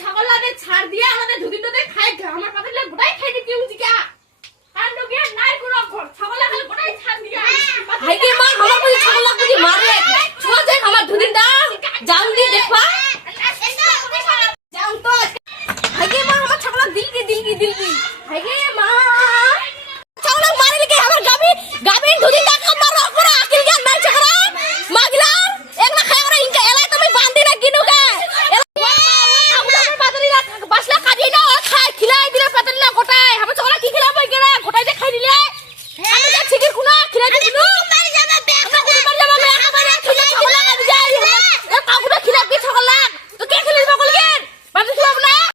ছাগল লাগে ছাড় দিয়ে আমাদের দুদিনতে খাই আমার পাতালে গোটাই খাই দিতে উজি কা কান্ড গিয়া নাই কোনো ছাগল লাগে গোটাই ছাড় দিয়া হাই কে মা আমার কই ছাগল লাগে মারে ছোয়া দেখ আমার দুদিনটা জান দি দেখবা যাও তো হাই কে মা আমার ছাগল দিল কি হাই কে মা ছাগল মারে কে আমার গাবি দুদিনটা মারো পুরো আকিল জ্ঞান নাই ছাগল মাগলা একলা খাই আমরা ইনকা এলাই তুমি বাঁধি না কিনু কা বাসলা কাটি না খাই খিলাই দিলে পাতল না গোটাই আমি ছাগল কি খিলাবো কেনা গোটাই দে খাই দিলে আমি যা ছিকির কুনা খিলাই দিলু